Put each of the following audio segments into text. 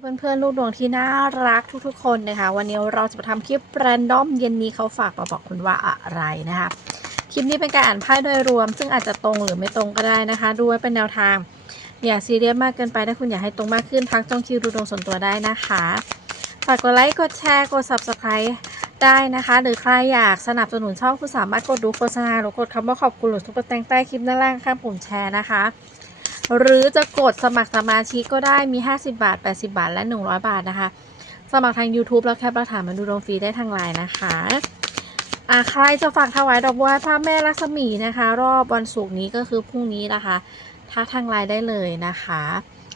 เพื่อนๆลูกดวงที่น่ารักทุกๆคนนะคะ วันนี้เราจะมาทำคลิปแรนดอมเย็นนี้เขาฝากมาบอกคุณว่าอะไรนะคะคลิปนี้เป็นการอ่านไพ่โดยรวม ซึ่งอาจจะตรงหรือไม่ตรงก็ได้นะคะดูไว้เป็นแนวทาง อย่าซีเรียสมากเกินไปถ้าคุณอยากให้ตรงมากขึ้นทักจ้องคิวดูดวงส่วนตัวได้นะคะฝากกดไลค์กดแชร์กด subscribe ได้นะคะ หรือใครอยากสนับสนุนช่องคุณสามารถกดดูโฆษณาหรือกดคำว่าขอบคุณหรือทุกประแตงใต้คลิปด้านล่างข้างปุ่มแชร์นะคะ หรือจะกดสมัครสมาชิกก็ได้มี 50 บาท 80 บาท และ 100 บาทนะคะ สมัครทาง YouTube แล้วแคปหลักฐานมาดูดวงฟรีได้ทางไลน์นะคะอ่าใครจะฝากถวายดอกบัวพระแม่ลักษมีนะคะ รอบวันศุกร์นี้ก็คือพรุ่งนี้นะคะทักทางไลน์ได้เลยนะคะ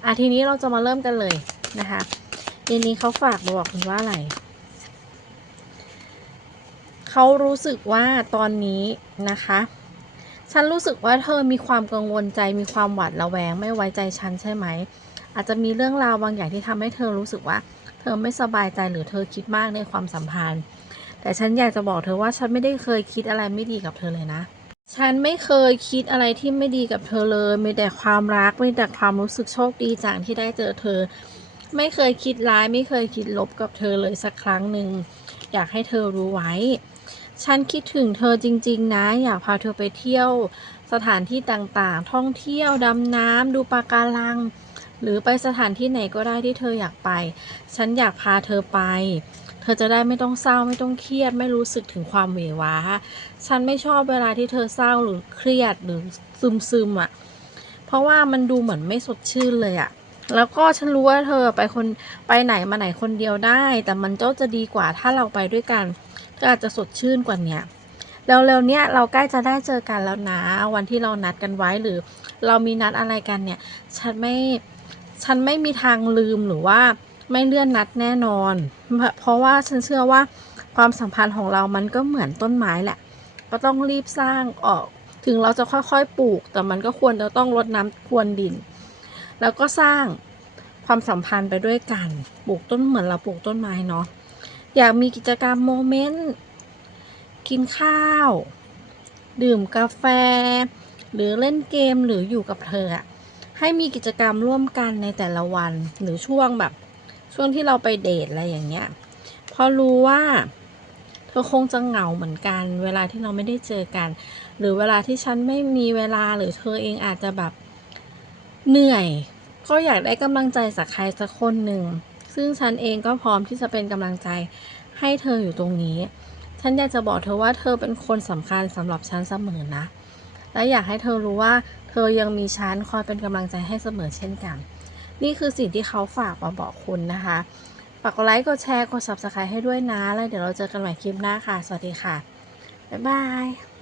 อะทีนี้เราจะมาเริ่มกันเลยนะคะเย็นนี้เขาฝากบอกคุณว่าอะไรเขารู้สึกว่าตอนนี้นะคะ ฉันรู้สึกว่าเธอมีความกังวลใจมีความหวาดระแวงไม่ไว้ใจฉันใช่ไหม อาจจะมีเรื่องราวบางอย่างที่ทำให้เธอรู้สึกว่า เธอไม่สบายใจหรือเธอคิดมากในความสัมพันธ์ แต่ฉันอยากจะบอกเธอว่าฉันไม่ได้เคยคิดอะไรไม่ดีกับเธอเลยนะ ฉันไม่เคยคิดอะไรที่ไม่ดีกับเธอเลยมีแต่ความรักมีแต่ความรู้สึกโชคดีจากที่ได้เจอเธอ ไม่เคยคิดร้ายไม่เคยคิดลบกับเธอเลยสักครั้งหนึ่งอยากให้เธอรู้ไว้ ฉันคิดถึงเธอจริง ๆ นะ อยากพาเธอไปเที่ยวสถานที่ต่างๆ ท่องเที่ยวดำน้ำดูปะการัง หรือไปสถานที่ไหนก็ได้ที่เธออยากไป ฉันอยากพาเธอไป เธอจะได้ไม่ต้องเศร้าไม่ต้องเครียด ไม่รู้สึกถึงความเหววาฉันไม่ชอบเวลาที่เธอเศร้าหรือเครียดหรือซึมซึมๆอะ่ะ เพราะว่ามันดูเหมือนไม่สดชื่นเลยอะ่ะ แล้วก็ฉันรู้ว่าเธอไปคนไปไหนมาไหนคนเดียวได้ แต่มันก็จะดีกว่าถ้าเราไปด้วยกัน ก็อาจจะสดชื่นกว่าเนี้ยแล้วเร็วๆเนี้ยเราใกล้จะได้เจอกันแล้วนะ วันที่เรานัดกันไว้หรือ เรามีนัดอะไรกันเนี่ย ฉันไม่ฉันไม่มีทางลืมหรือว่าไม่เลื่อนนัดแน่นอน เพราะว่าฉันเชื่อว่าความสัมพันธ์ของเรามันก็เหมือนต้นไม้แหละ ก็ต้องรีบสร้างออก ถึงเราจะค่อยๆปลูก แต่มันก็ควรจะต้องรดน้ำพรวนดิน แล้วก็สร้างความสัมพันธ์ไปด้วยกันปลูกต้นเหมือนเราปลูกต้นไม้เนาะอยากมีกิจกรรมโมเมนต์กินข้าว ดื่มกาแฟ หรือเล่นเกมหรืออยู่กับเธออะให้มีกิจกรรมร่วมกันในแต่ละวันหรือช่วงแบบ ช่วงที่เราไปเดทอะไรอย่างเงี้ยพอรู้ว่า เธอคงจะเหงาเหมือนกัน เวลาที่เราไม่ได้เจอกัน หรือเวลาที่ฉันไม่มีเวลาหรือเธอเองอาจจะแบบ เหนื่อย ก็อยากได้กำลังใจจากใครสักคนหนึ่ง ซึ่งฉันเองก็พร้อมที่จะเป็นกำลังใจให้เธออยู่ตรงนี้ ฉันอยากจะบอกเธอว่าเธอเป็นคนสำคัญสำหรับฉันเสมอนะ และอยากให้เธอรู้ว่า เธอยังมีฉันคอยเป็นกำลังใจให้เสมอเช่นกัน นี่คือสิ่งที่เขาฝากมาบอกคุณนะคะ ฝากกดไลค์ กดแชร์ กด subscribe ให้ด้วยนะ แล้วเดี๋ยวเราเจอกันใหม่คลิปหน้าค่ะ สวัสดีค่ะ บ๊ายบาย